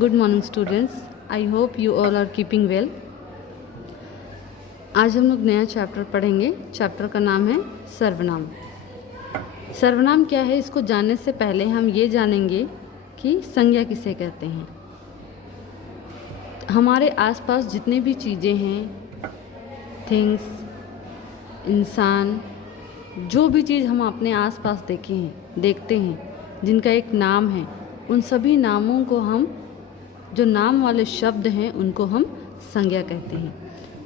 Good morning students. I hope you all are keeping well. आज हम लोग नया चैप्टर पढ़ेंगे। चैप्टर का नाम है सर्वनाम। सर्वनाम क्या है, इसको जानने से पहले हम ये जानेंगे कि संज्ञा किसे कहते हैं। हमारे आसपास जितने भी चीज़ें हैं, थिंग्स, इंसान, जो भी चीज़ हम अपने आसपास देखते हैं जिनका एक नाम है, उन सभी नामों को हम, जो नाम वाले शब्द हैं, उनको हम संज्ञा कहते हैं।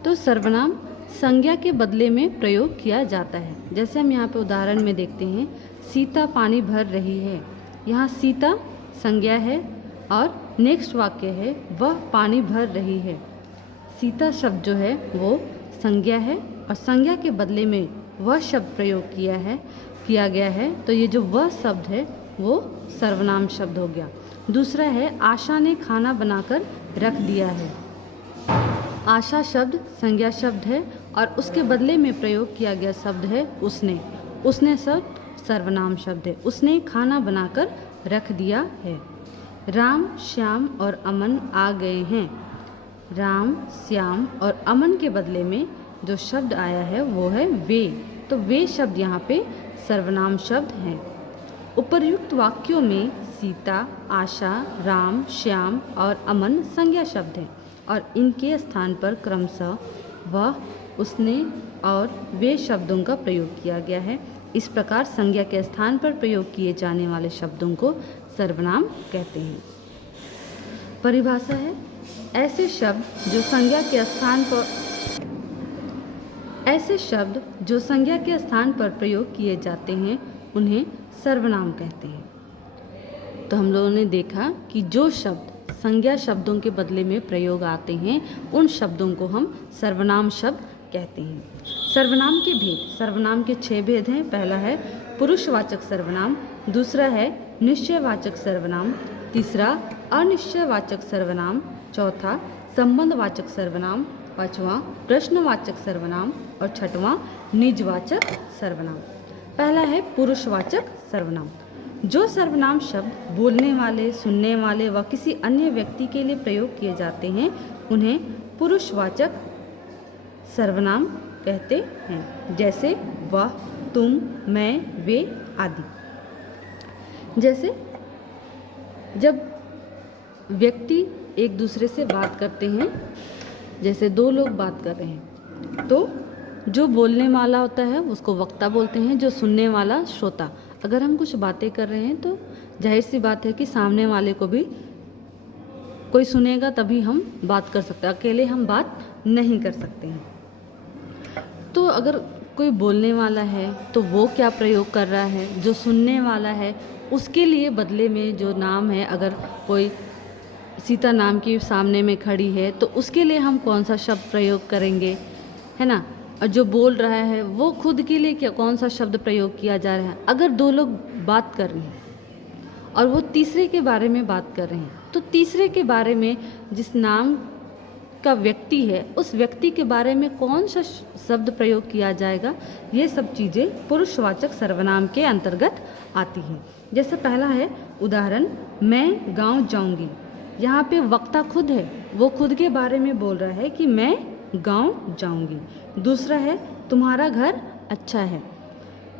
तो सर्वनाम संज्ञा के बदले में प्रयोग किया जाता है। जैसे हम यहाँ पे उदाहरण में देखते हैं, सीता पानी भर रही है। यहाँ सीता संज्ञा है और नेक्स्ट वाक्य है वह पानी भर रही है। सीता शब्द जो है वो संज्ञा है और संज्ञा के बदले में वह शब्द प्रयोग किया गया है। तो ये जो वह शब्द है वो सर्वनाम शब्द हो गया। दूसरा है आशा ने खाना बनाकर रख दिया है। आशा शब्द संज्ञा शब्द है और उसके बदले में प्रयोग किया गया शब्द है उसने। उसने शब्द सर्वनाम शब्द है। उसने खाना बनाकर रख दिया है। राम, श्याम और अमन आ गए हैं। राम, श्याम और अमन के बदले में जो शब्द आया है वो है वे। तो वे शब्द यहाँ पे सर्वनाम शब्द हैं। उपर्युक्त वाक्यों में सीता, आशा, राम, श्याम और अमन संज्ञा शब्द हैं और इनके स्थान पर क्रमशः वह, उसने और वे शब्दों का प्रयोग किया गया है। इस प्रकार संज्ञा के स्थान पर प्रयोग किए जाने वाले शब्दों को सर्वनाम कहते हैं। परिभाषा है, ऐसे शब्द जो संज्ञा के स्थान पर प्रयोग किए जाते हैं उन्हें सर्वनाम कहते हैं। तो हम लोगों ने देखा कि जो शब्द संज्ञा शब्दों के बदले में प्रयोग आते हैं उन शब्दों को हम सर्वनाम शब्द कहते हैं। सर्वनाम के भेद, सर्वनाम के 6 भेद हैं। पहला है पुरुषवाचक सर्वनाम, दूसरा है निश्चयवाचक सर्वनाम, तीसरा अनिश्चयवाचक सर्वनाम, चौथा संबंधवाचक सर्वनाम, पांचवा प्रश्नवाचक सर्वनाम और छठवां निजवाचक सर्वनाम। पहला है पुरुषवाचक सर्वनाम। जो सर्वनाम शब्द बोलने वाले, सुनने वाले व किसी अन्य व्यक्ति के लिए प्रयोग किए जाते हैं उन्हें पुरुषवाचक सर्वनाम कहते हैं। जैसे वह, तुम, मैं, वे आदि। जैसे जब व्यक्ति एक दूसरे से बात करते हैं, जैसे 2 लोग बात कर रहे हैं, तो जो बोलने वाला होता है उसको वक्ता बोलते हैं, जो सुनने वाला श्रोता। अगर हम कुछ बातें कर रहे हैं तो जाहिर सी बात है कि सामने वाले को भी कोई सुनेगा तभी हम बात कर सकते हैं, अकेले हम बात नहीं कर सकते हैं। तो अगर कोई बोलने वाला है तो वो क्या प्रयोग कर रहा है, जो सुनने वाला है उसके लिए बदले में जो नाम है, अगर कोई सीता नाम की सामने में खड़ी है तो उसके लिए हम कौन सा शब्द प्रयोग करेंगे, है ना। और जो बोल रहा है वो खुद के लिए क्या कौन सा शब्द प्रयोग किया जा रहा है। अगर 2 लोग बात कर रहे हैं और वो तीसरे के बारे में बात कर रहे हैं तो तीसरे के बारे में जिस नाम का व्यक्ति है उस व्यक्ति के बारे में कौन सा शब्द प्रयोग किया जाएगा, ये सब चीज़ें पुरुषवाचक सर्वनाम के अंतर्गत आती हैं। जैसे पहला है उदाहरण, मैं गांव जाऊंगी। यहाँ पे वक्ता खुद है, वो खुद के बारे में बोल रहा है कि मैं गांव जाऊंगी। दूसरा है तुम्हारा घर अच्छा है।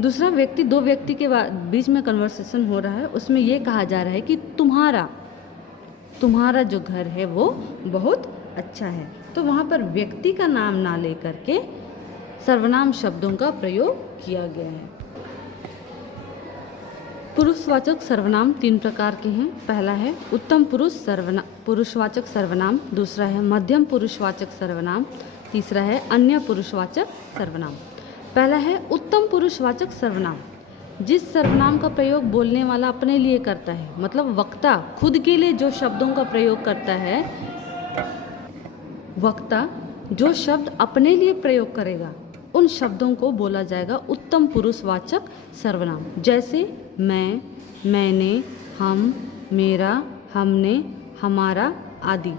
दूसरा व्यक्ति, 2 व्यक्ति के बीच में कन्वर्सेशन हो रहा है, उसमें ये कहा जा रहा है कि तुम्हारा जो घर है वो बहुत अच्छा है। तो वहाँ पर व्यक्ति का नाम ना लेकर के सर्वनाम शब्दों का प्रयोग किया गया है। पुरुषवाचक सर्वनाम 3 प्रकार के हैं। पहला है उत्तम पुरुषवाचक सर्वनाम, दूसरा है मध्यम पुरुषवाचक सर्वनाम, तीसरा है अन्य पुरुषवाचक सर्वनाम। पहला है उत्तम पुरुषवाचक सर्वनाम। जिस सर्वनाम का प्रयोग बोलने वाला अपने लिए करता है, मतलब वक्ता खुद के लिए जो शब्दों का प्रयोग करता है, वक्ता जो शब्द अपने लिए प्रयोग करेगा उन शब्दों को बोला जाएगा उत्तम पुरुषवाचक सर्वनाम। जैसे मैं, मैंने, हम, मेरा, हमने, हमारा आदि।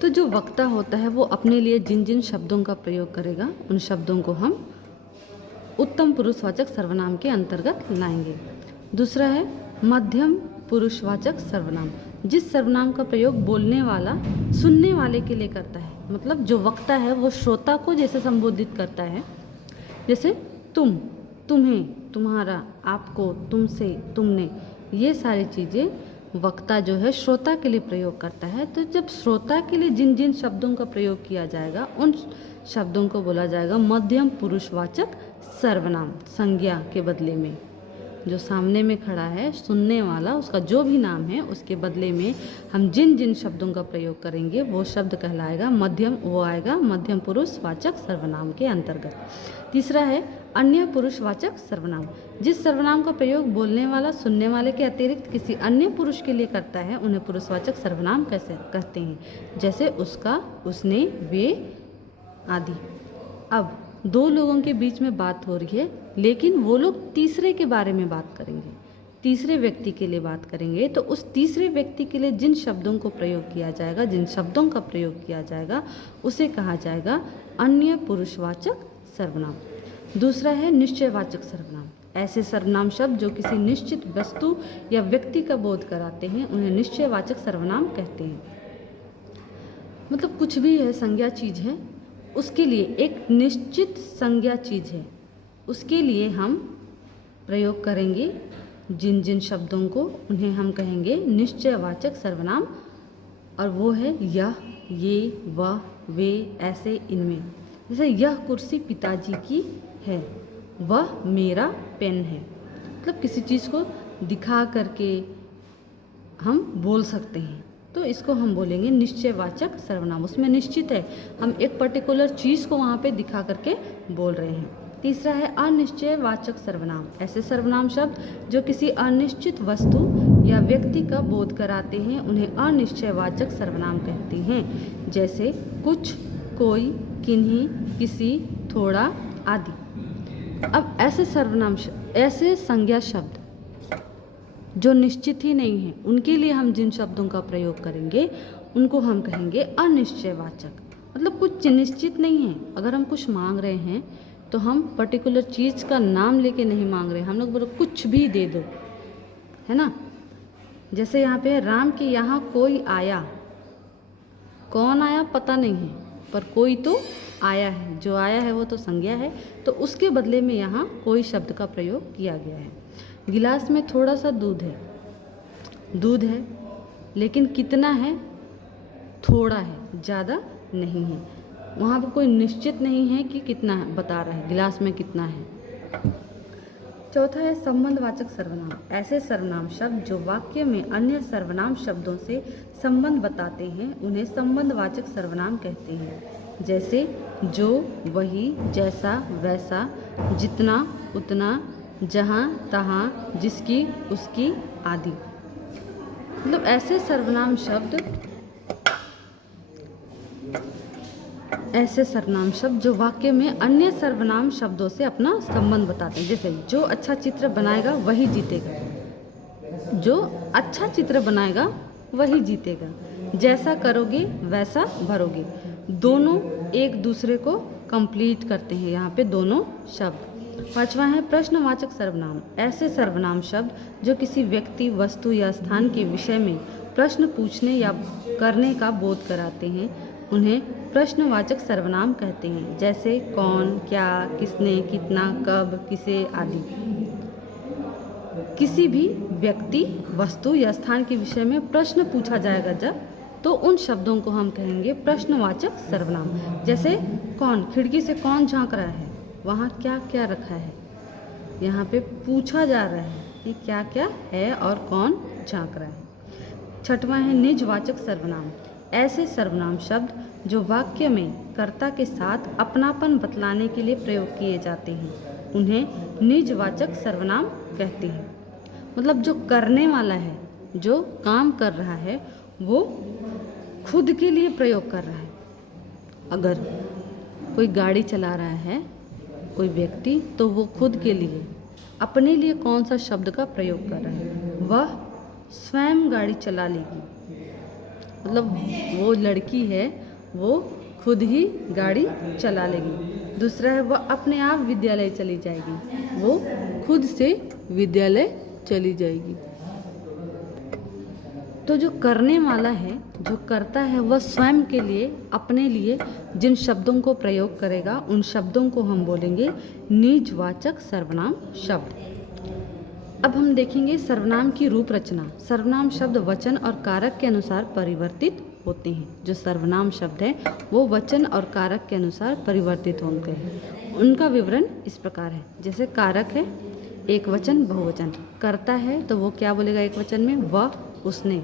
तो जो वक्ता होता है वो अपने लिए जिन जिन शब्दों का प्रयोग करेगा उन शब्दों को हम उत्तम पुरुषवाचक सर्वनाम के अंतर्गत लाएंगे। दूसरा है मध्यम पुरुषवाचक सर्वनाम, जिस सर्वनाम का प्रयोग बोलने वाला सुनने वाले के लिए करता है, मतलब जो वक्ता है वो श्रोता को जैसे संबोधित करता है, जैसे तुम, तुम्हें, तुम्हारा, आपको, तुमसे, तुमने, ये सारी चीज़ें वक्ता जो है श्रोता के लिए प्रयोग करता है। तो जब श्रोता के लिए जिन जिन शब्दों का प्रयोग किया जाएगा उन शब्दों को बोला जाएगा मध्यम पुरुषवाचक सर्वनाम। संज्ञा के बदले में जो सामने में खड़ा है सुनने वाला, उसका जो भी नाम है उसके बदले में हम जिन जिन शब्दों का प्रयोग करेंगे वो शब्द कहलाएगा मध्यम, वो आएगा मध्यम पुरुषवाचक सर्वनाम के अंतर्गत। तीसरा है अन्य पुरुषवाचक सर्वनाम, जिस सर्वनाम का प्रयोग बोलने वाला सुनने वाले के अतिरिक्त किसी अन्य पुरुष के लिए करता है उन्हें पुरुषवाचक सर्वनाम कैसे कहते हैं, जैसे उसका, उसने, वे आदि। अब दो लोगों के बीच में बात हो रही है लेकिन वो लोग तीसरे के बारे में बात करेंगे, तीसरे व्यक्ति के लिए बात करेंगे, तो उस तीसरे व्यक्ति के लिए जिन शब्दों को प्रयोग किया जाएगा, जिन शब्दों का प्रयोग किया जाएगा उसे कहा जाएगा अन्य पुरुषवाचक सर्वनाम। दूसरा है निश्चयवाचक सर्वनाम, ऐसे सर्वनाम शब्द जो किसी निश्चित वस्तु या व्यक्ति का बोध कराते हैं उन्हें निश्चयवाचक सर्वनाम कहते हैं। मतलब कुछ भी है, संज्ञा चीज़ है, उसके लिए एक निश्चित संज्ञा चीज़ है, उसके लिए हम प्रयोग करेंगे जिन जिन शब्दों को उन्हें हम कहेंगे निश्चयवाचक सर्वनाम, और वो है यह, ये, वह, वे, ऐसे, इनमें। जैसे यह कुर्सी पिताजी की है, वह मेरा पेन है। मतलब किसी चीज़ को दिखा करके हम बोल सकते हैं, तो इसको हम बोलेंगे निश्चयवाचक सर्वनाम। उसमें निश्चित है, हम एक पर्टिकुलर चीज़ को वहाँ पे दिखा करके बोल रहे हैं। तीसरा है अनिश्चयवाचक सर्वनाम, ऐसे सर्वनाम शब्द जो किसी अनिश्चित वस्तु या व्यक्ति का बोध कराते हैं उन्हें अनिश्चयवाचक सर्वनाम कहते हैं, जैसे कुछ, कोई, किन्हीं, किसी, थोड़ा आदि। अब ऐसे सर्वनाम, ऐसे संज्ञा शब्द जो निश्चित ही नहीं है उनके लिए हम जिन शब्दों का प्रयोग करेंगे उनको हम कहेंगे अनिश्चयवाचक। मतलब कुछ निश्चित नहीं है, अगर हम कुछ मांग रहे हैं तो हम पर्टिकुलर चीज़ का नाम लेके नहीं मांग रहे, हम लोग बोलो कुछ भी दे दो, है ना। जैसे यहाँ पे राम के यहाँ कोई आया, कौन आया पता नहीं है पर कोई तो आया है, जो आया है वो तो संज्ञा है, तो उसके बदले में यहाँ कोई शब्द का प्रयोग किया गया है। गिलास में थोड़ा सा दूध है, दूध है लेकिन कितना है, थोड़ा है, ज़्यादा नहीं है। वहाँ पर कोई निश्चित नहीं है कि कितना है, बता रहा है गिलास में कितना है। चौथा है संबंधवाचक सर्वनाम, ऐसे सर्वनाम शब्द जो वाक्य में अन्य सर्वनाम शब्दों से संबंध बताते हैं उन्हें संबंधवाचक सर्वनाम कहते हैं, जैसे जो, वही, जैसा, वैसा, जितना, उतना, जहाँ, तहाँ, जिसकी, उसकी आदि। मतलब ऐसे सर्वनाम शब्द जो वाक्य में अन्य सर्वनाम शब्दों से अपना संबंध बताते हैं, जैसे जो अच्छा चित्र बनाएगा वही जीतेगा, जो अच्छा चित्र बनाएगा वही जीतेगा, जैसा करोगे वैसा भरोगे। दोनों एक दूसरे को कंप्लीट करते हैं यहाँ पे दोनों शब्द। पांचवा है प्रश्नवाचक सर्वनाम, ऐसे सर्वनाम शब्द जो किसी व्यक्ति, वस्तु या स्थान के विषय में प्रश्न पूछने या करने का बोध कराते हैं उन्हें प्रश्नवाचक सर्वनाम कहते हैं, जैसे कौन, क्या, किसने, कितना, कब, किसे आदि। किसी भी व्यक्ति, वस्तु या स्थान के विषय में प्रश्न पूछा जाएगा जब, तो उन शब्दों को हम कहेंगे प्रश्नवाचक सर्वनाम। जैसे कौन, खिड़की से कौन झांक रहा है, वहाँ क्या क्या रखा है, यहाँ पे पूछा जा रहा है कि क्या क्या है और कौन झांक रहा है। छठवां है निजवाचक सर्वनाम, ऐसे सर्वनाम शब्द जो वाक्य में कर्ता के साथ अपनापन बतलाने के लिए प्रयोग किए जाते हैं उन्हें निजवाचक सर्वनाम कहते हैं। मतलब जो करने वाला है, जो काम कर रहा है, वो खुद के लिए प्रयोग कर रहा है। अगर कोई गाड़ी चला रहा है कोई व्यक्ति, तो वो खुद के लिए, अपने लिए कौन सा शब्द का प्रयोग कर रहा है, वह स्वयं गाड़ी चला लेगी। मतलब वो लड़की है वो खुद ही गाड़ी चला लेगी। दूसरा है वह अपने आप विद्यालय चली जाएगी, वो खुद से विद्यालय चली जाएगी। तो जो करने वाला है, जो करता है, वह स्वयं के लिए, अपने लिए जिन शब्दों को प्रयोग करेगा उन शब्दों को हम बोलेंगे निजवाचक सर्वनाम शब्द। अब हम देखेंगे सर्वनाम की रूप रचना। सर्वनाम शब्द वचन और कारक के अनुसार परिवर्तित होते हैं। जो सर्वनाम शब्द है वो वचन और कारक के अनुसार परिवर्तित होते हैं। उनका विवरण इस प्रकार है। जैसे कारक है एक वचन बहुवचन, करता है तो वो क्या बोलेगा एक वचन में, वह उसने,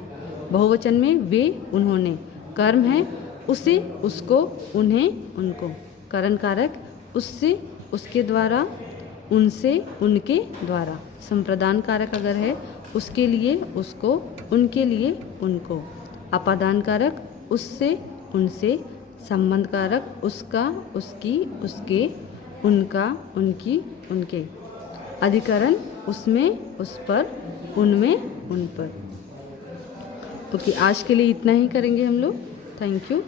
बहुवचन में वे उन्होंने, कर्म है उसे उसको उन्हें उनको, करण कारक उससे उसके द्वारा उनसे उनके द्वारा, संप्रदान कारक अगर है उसके लिए उसको, उनके लिए उनको, अपादान कारक उससे उनसे, संबंध कारक उसका उसकी उसके, उनका उनकी उनके, अधिकरण उसमें उस पर, उनमें उन पर। ओके, आज के लिए इतना ही करेंगे हम लोग। Thank you.